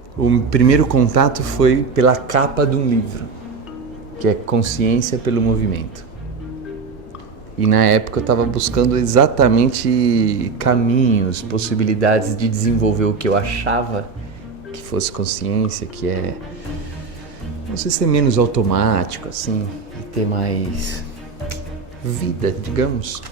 O primeiro contato foi pela capa de um livro, que é Consciência pelo Movimento. E na época eu estava buscando exatamente caminhos, possibilidades de desenvolver o que eu achava que fosse consciência, que é, não sei, ser menos automático, assim, e ter mais vida, digamos.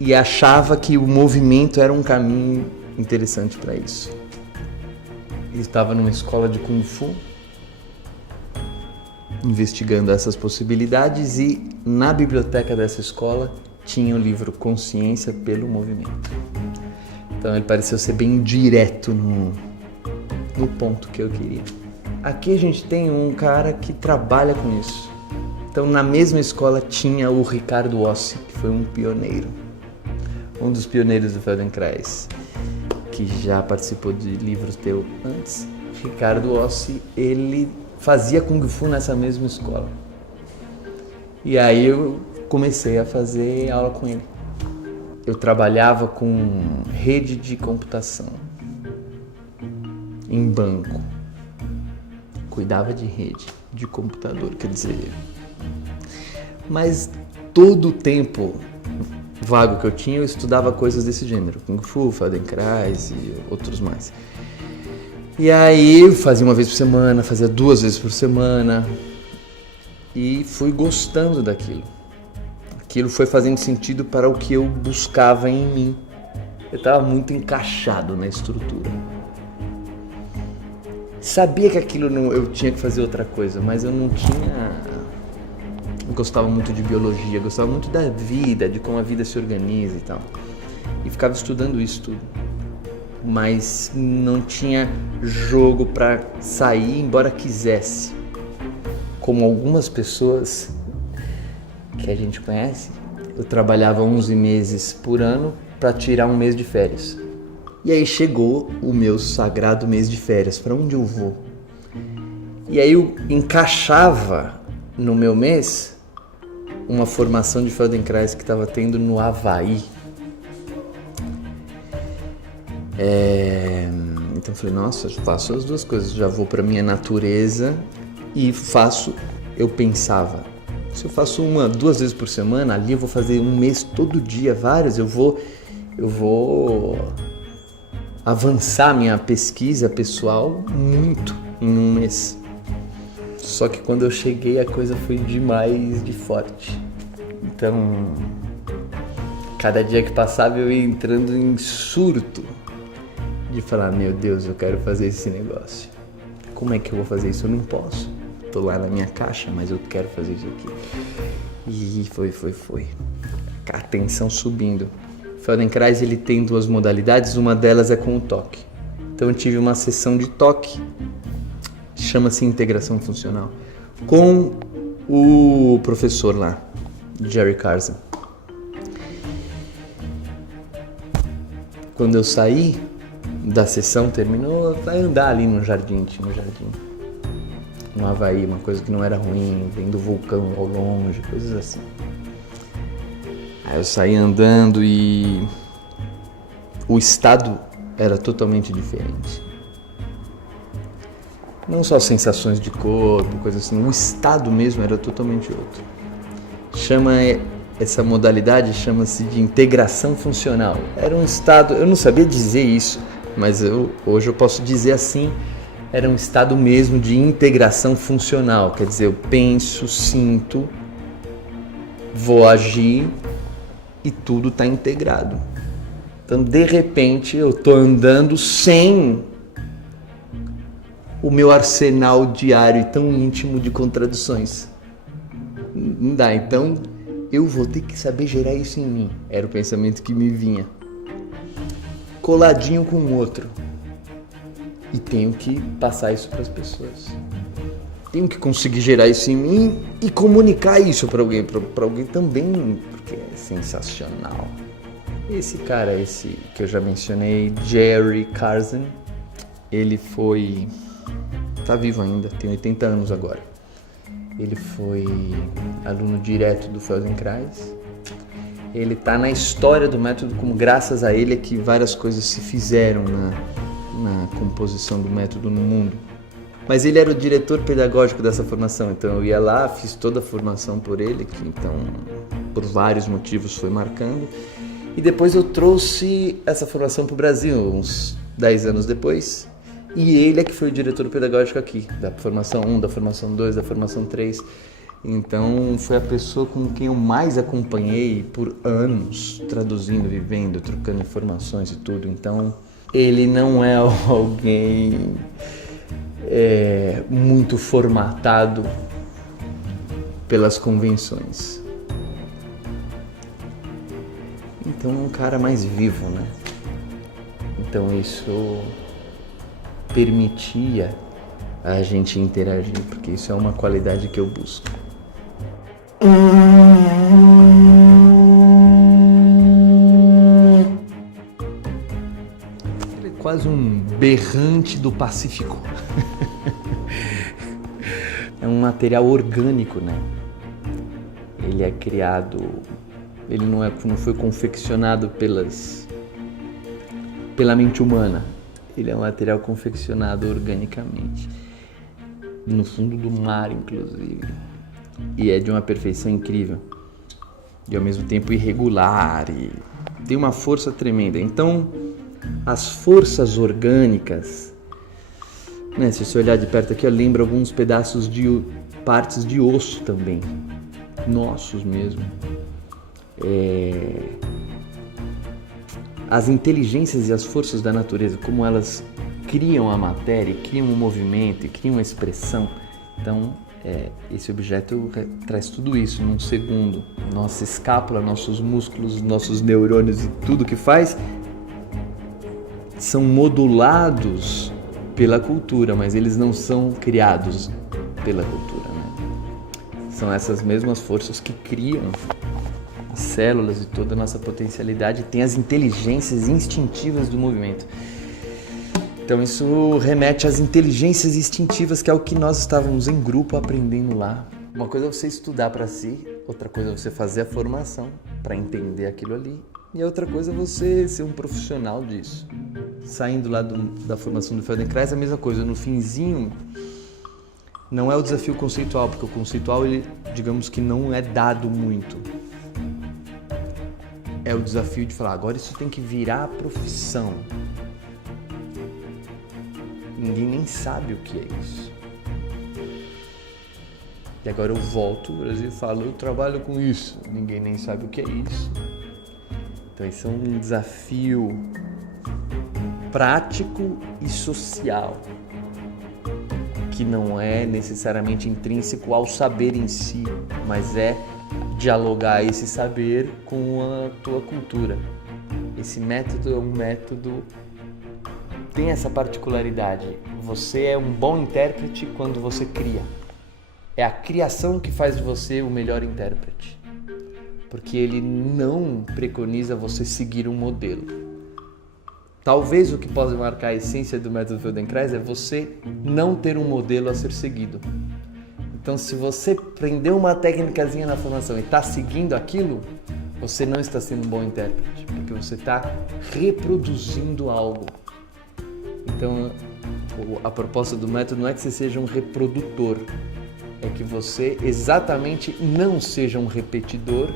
E achava que o movimento era um caminho interessante para isso. Eu estava numa escola de Kung Fu, investigando essas possibilidades, e na biblioteca dessa escola tinha o livro Consciência pelo Movimento. Então ele pareceu ser bem direto no ponto que eu queria. Aqui a gente tem um cara que trabalha com isso. Então na mesma escola tinha o Ricardo Ossi, que foi um pioneiro, um dos pioneiros do Feldenkrais, que já participou de livros teu antes. Ricardo Ossi, ele fazia Kung Fu nessa mesma escola. E aí eu comecei a fazer aula com ele. Eu trabalhava com rede de computação em banco. Cuidava de rede de computador, quer dizer. Mas todo o tempo vago que eu tinha, eu estudava coisas desse gênero. Kung Fu, Feldenkrais e outros mais. E aí eu fazia uma vez por semana, fazia 2 vezes por semana. E fui gostando daquilo. Aquilo foi fazendo sentido para o que eu buscava em mim. Eu estava muito encaixado na estrutura. Sabia que aquilo eu tinha que fazer outra coisa, mas eu não tinha... Eu gostava muito de biologia, gostava muito da vida, de como a vida se organiza e tal. E ficava estudando isso tudo. Mas não tinha jogo para sair, embora quisesse. Como algumas pessoas que a gente conhece, eu trabalhava 11 meses por ano para tirar um mês de férias. E aí chegou o meu sagrado mês de férias, para onde eu vou? E aí eu encaixava no meu mês uma formação de Feldenkrais que estava tendo no Havaí. Então eu falei, nossa, eu faço as duas coisas, já vou para minha natureza e faço, eu pensava, se eu faço 2 vezes por semana, ali eu vou fazer um mês todo dia, vários, eu vou avançar minha pesquisa pessoal muito em um mês. Só que quando eu cheguei a coisa foi demais de forte. Então, cada dia que passava eu ia entrando em surto de falar, meu Deus, eu quero fazer esse negócio. Como é que eu vou fazer isso? Eu não posso. Tô lá na minha caixa, mas eu quero fazer isso aqui. E foi. A tensão subindo. Feldenkrais, ele tem 2 modalidades, uma delas é com o toque. Então eu tive uma sessão de toque, chama-se integração funcional, com o professor lá, Jerry Carson. Quando eu saí da sessão, terminou, vai andar ali no jardim, no Havaí, uma coisa que não era ruim, vendo o vulcão ao longe, coisas assim. Aí eu saí andando e o estado era totalmente diferente. Não só sensações de corpo, coisas assim, o estado mesmo era totalmente outro. Essa modalidade chama-se de integração funcional. Era um estado, eu não sabia dizer isso, mas hoje eu posso dizer assim, era um estado mesmo de integração funcional. Quer dizer, eu penso, sinto, vou agir e tudo está integrado. Então, de repente, eu estou andando sem o meu arsenal diário e tão íntimo de contradições. Não dá, então eu vou ter que saber gerar isso em mim. Era o pensamento que me vinha. Coladinho com o outro. E tenho que passar isso para as pessoas. Tenho que conseguir gerar isso em mim e comunicar isso para alguém também, porque é sensacional. Esse cara, esse que eu já mencionei, Jerry Carson, ele tá vivo ainda, tem 80 anos agora. Ele foi aluno direto do Feldenkrais. Ele tá na história do método, como graças a ele é que várias coisas se fizeram na composição do método no mundo. Mas ele era o diretor pedagógico dessa formação, então eu ia lá, fiz toda a formação por ele, que então, por vários motivos, foi marcando. E depois eu trouxe essa formação para o Brasil, uns 10 anos depois. E ele é que foi o diretor pedagógico aqui, da formação 1, da formação 2, da formação 3. Então foi a pessoa com quem eu mais acompanhei por anos, traduzindo, vivendo, trocando informações e tudo. Então ele não é alguém muito formatado pelas convenções. Então é um cara mais vivo, né? Então isso permitia a gente interagir, porque isso é uma qualidade que eu busco. Ele é quase um berrante do Pacífico. É um material orgânico, né? Ele é criado, ele não foi confeccionado pela mente humana. Ele é um material confeccionado organicamente, no fundo do mar, inclusive. E é de uma perfeição incrível. E ao mesmo tempo irregular. E tem uma força tremenda. Então, as forças orgânicas, né, se você olhar de perto aqui, lembra alguns pedaços de partes de osso também. Nossos mesmo. As inteligências e as forças da natureza, como elas criam a matéria, criam um movimento, criam uma expressão. Então, esse objeto traz tudo isso num segundo. Nossa escápula, nossos músculos, nossos neurônios e tudo que faz são modulados pela cultura, mas eles não são criados pela cultura, né? São essas mesmas forças que criam as células e toda a nossa potencialidade, tem as inteligências instintivas do movimento. Então isso remete às inteligências instintivas, que é o que nós estávamos em grupo aprendendo lá. Uma coisa é você estudar para si, outra coisa é você fazer a formação para entender aquilo ali, e a outra coisa é você ser um profissional disso. Saindo lá da formação do Feldenkrais, a mesma coisa. No finzinho, não é o desafio conceitual, porque o conceitual, ele, digamos que não é dado muito. É o desafio de falar, agora isso tem que virar profissão. Ninguém nem sabe o que é isso. E agora eu volto ao Brasil e falo, eu trabalho com isso. Ninguém nem sabe o que é isso. Então isso é um desafio prático e social, que não é necessariamente intrínseco ao saber em si, mas é dialogar esse saber com a tua cultura. Esse método é um método, tem essa particularidade. Você é um bom intérprete quando você cria. É a criação que faz de você o melhor intérprete. Porque ele não preconiza você seguir um modelo. Talvez o que pode marcar a essência do método Feldenkrais é você não ter um modelo a ser seguido. Então, se você aprendeu uma técnicazinha na formação e está seguindo aquilo, você não está sendo um bom intérprete, porque você está reproduzindo algo. Então, a proposta do método não é que você seja um reprodutor, é que você exatamente não seja um repetidor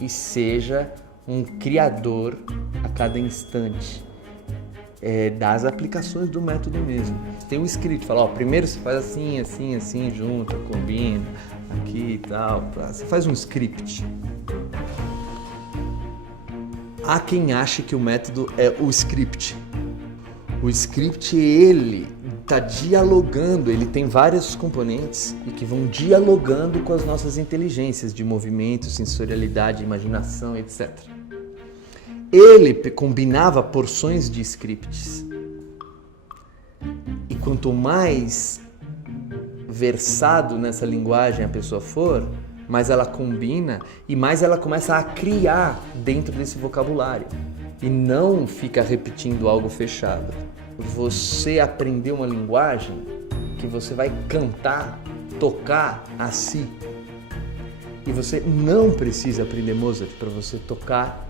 e seja um criador a cada instante. Das aplicações do método mesmo. Tem um script, fala, primeiro você faz assim, assim, assim, junta, combina, aqui e tal. Você faz um script. Há quem ache que o método é o script. O script, ele está dialogando, ele tem vários componentes e que vão dialogando com as nossas inteligências de movimento, sensorialidade, imaginação, etc. Ele combinava porções de scripts. E quanto mais versado nessa linguagem a pessoa for, mais ela combina e mais ela começa a criar dentro desse vocabulário. E não fica repetindo algo fechado. Você aprendeu uma linguagem que você vai cantar, tocar a si. E você não precisa aprender Mozart para você tocar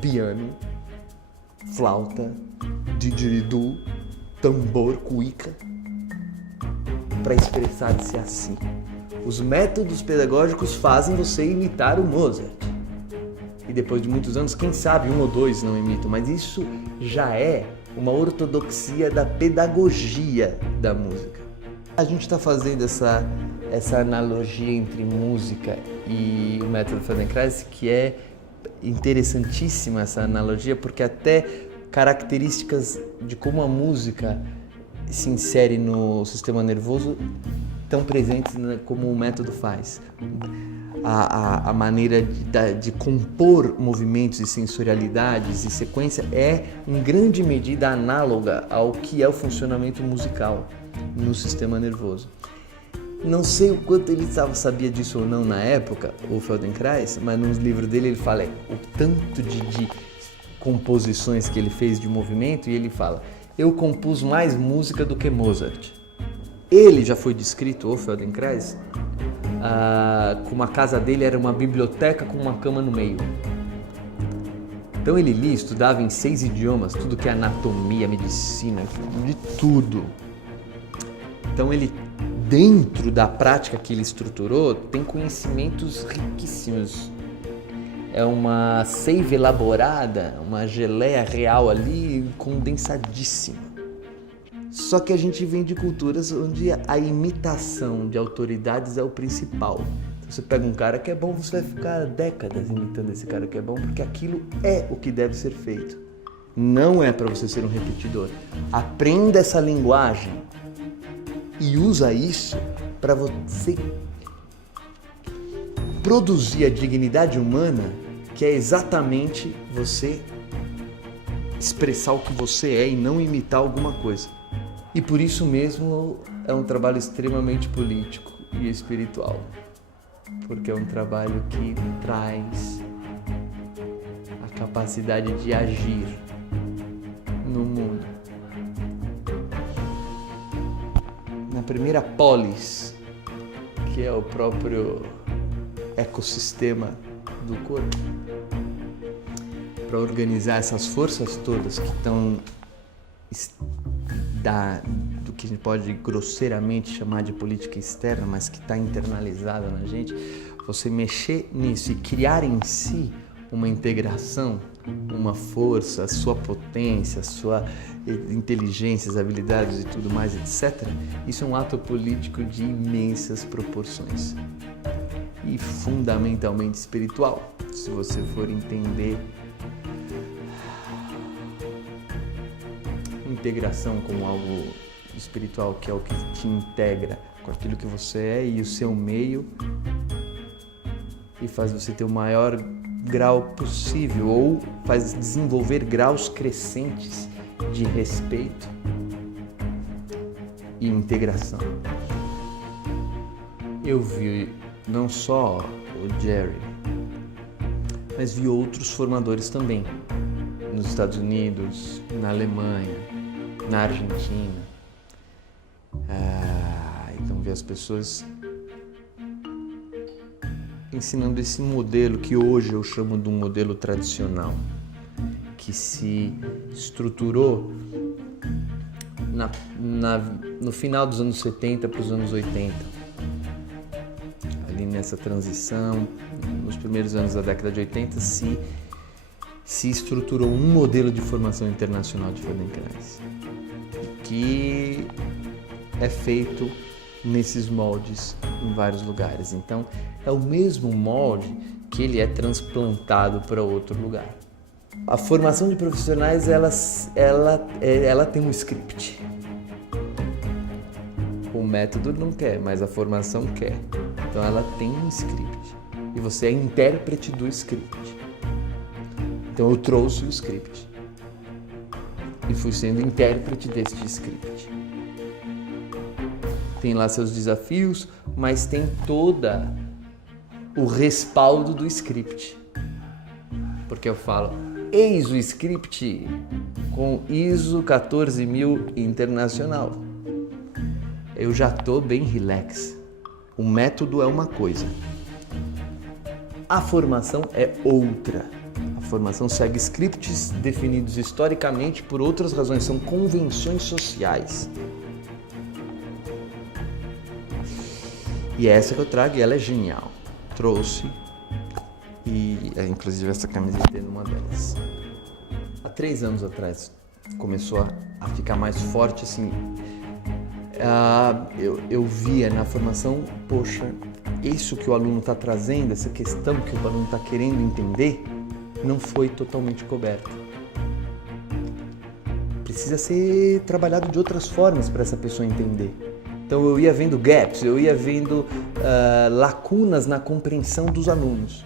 piano, flauta, didgeridoo, tambor, cuíca, para expressar-se assim. Os métodos pedagógicos fazem você imitar o Mozart. E depois de muitos anos, quem sabe 1 ou 2 não imitam, mas isso já é uma ortodoxia da pedagogia da música. A gente está fazendo essa analogia entre música e o método Feldenkrais, que é interessantíssima essa analogia, porque até características de como a música se insere no sistema nervoso estão presentes como o método faz. A maneira de compor movimentos e sensorialidades e sequência é, em grande medida, análoga ao que é o funcionamento musical no sistema nervoso. Não sei o quanto ele sabia disso ou não na época, o Feldenkrais, mas nos livros dele ele fala o tanto de composições que ele fez de movimento, e ele fala: eu compus mais música do que Mozart. Ele já foi descrito, o Feldenkrais, como a casa dele era uma biblioteca com uma cama no meio. Então ele lia, estudava em 6 idiomas, tudo que é anatomia, medicina, de tudo. Então ele, dentro da prática que ele estruturou, tem conhecimentos riquíssimos. É uma seiva elaborada, uma geleia real ali, condensadíssima. Só que a gente vem de culturas onde a imitação de autoridades é o principal. Então, você pega um cara que é bom, você vai ficar décadas imitando esse cara que é bom, porque aquilo é o que deve ser feito. Não é para você ser um repetidor. Aprenda essa linguagem e usa isso para você produzir a dignidade humana, que é exatamente você expressar o que você é e não imitar alguma coisa. E por isso mesmo é um trabalho extremamente político e espiritual, porque é um trabalho que traz a capacidade de agir no mundo. Na primeira polis, que é o próprio ecossistema do corpo, para organizar essas forças todas que estão do que a gente pode grosseiramente chamar de política externa, mas que está internalizada na gente, você mexer nisso e criar em si uma integração, uma força, a sua potência, a sua inteligência, as habilidades e tudo mais, etc. Isso é um ato político de imensas proporções e fundamentalmente espiritual, se você for entender integração como algo espiritual, que é o que te integra com aquilo que você é e o seu meio e faz você ter o maior grau possível, ou faz desenvolver graus crescentes de respeito e integração. Eu vi não só o Jerry, mas vi outros formadores também, nos Estados Unidos, na Alemanha, na Argentina. Então vi as pessoas ensinando esse modelo que hoje eu chamo de um modelo tradicional, que se estruturou no final dos anos 70 para os anos 80. Ali nessa transição, nos primeiros anos da década de 80, se estruturou um modelo de formação internacional de Feldenkrais, que é feito nesses moldes em vários lugares. Então, é o mesmo molde que ele é transplantado para outro lugar. A formação de profissionais, ela tem um script. O método não quer, mas a formação quer. Então, ela tem um script. E você é intérprete do script. Então, eu trouxe o script. E fui sendo intérprete deste script. Tem lá seus desafios, mas tem toda o respaldo do script. Porque eu falo, eis o script com ISO 14000 internacional. Eu já estou bem relax. O método é uma coisa. A formação é outra. A formação segue scripts definidos historicamente por outras razões, são convenções sociais. E é essa que eu trago e ela é genial. Trouxe, e inclusive essa camiseta é uma delas. Há 3 anos atrás começou a ficar mais forte assim. Eu via na formação, poxa, isso que o aluno está trazendo, essa questão que o aluno está querendo entender, não foi totalmente coberta. Precisa ser trabalhado de outras formas para essa pessoa entender. Então eu ia vendo gaps, eu ia vendo lacunas na compreensão dos alunos.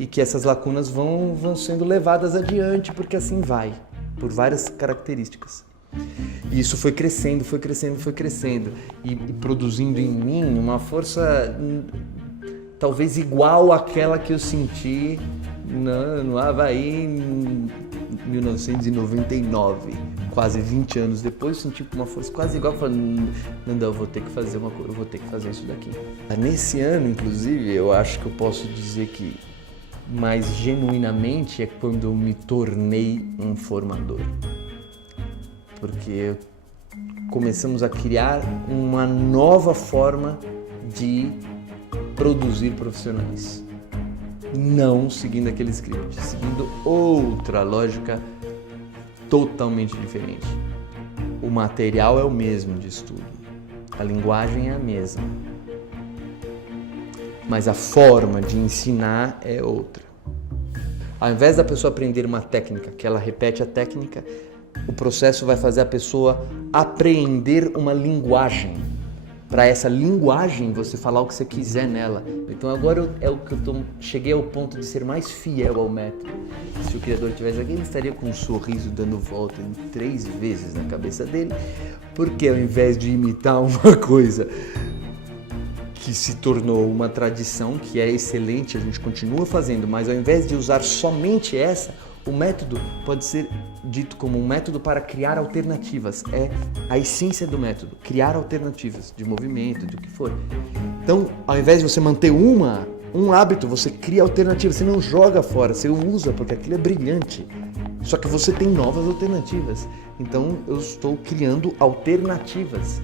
E que essas lacunas vão sendo levadas adiante, porque assim vai, por várias características. E isso foi crescendo, e produzindo em mim uma força talvez igual àquela que eu senti no Havaí em 1999. Quase 20 anos depois, eu senti uma força quase igual, falando, não, eu vou ter que fazer uma coisa, eu vou ter que fazer isso daqui. Nesse ano, inclusive, eu acho que eu posso dizer que mais genuinamente é quando eu me tornei um formador. Porque começamos a criar uma nova forma de produzir profissionais. Não seguindo aquele script, seguindo outra lógica totalmente diferente. O material é o mesmo de estudo, a linguagem é a mesma, mas a forma de ensinar é outra. Ao invés da pessoa aprender uma técnica, que ela repete a técnica, o processo vai fazer a pessoa apreender uma linguagem. Para essa linguagem você falar o que você quiser nela. Então agora cheguei ao ponto de ser mais fiel ao método. Se o criador estivesse aqui, ele estaria com um sorriso dando volta em 3 vezes na cabeça dele, porque ao invés de imitar uma coisa que se tornou uma tradição, que é excelente, a gente continua fazendo, mas ao invés de usar somente essa, o método pode ser dito como um método para criar alternativas. É a essência do método, criar alternativas de movimento, de o que for. Então, ao invés de você manter um hábito, você cria alternativas, você não joga fora, você usa porque aquilo é brilhante. Só que você tem novas alternativas. Então, eu estou criando alternativas.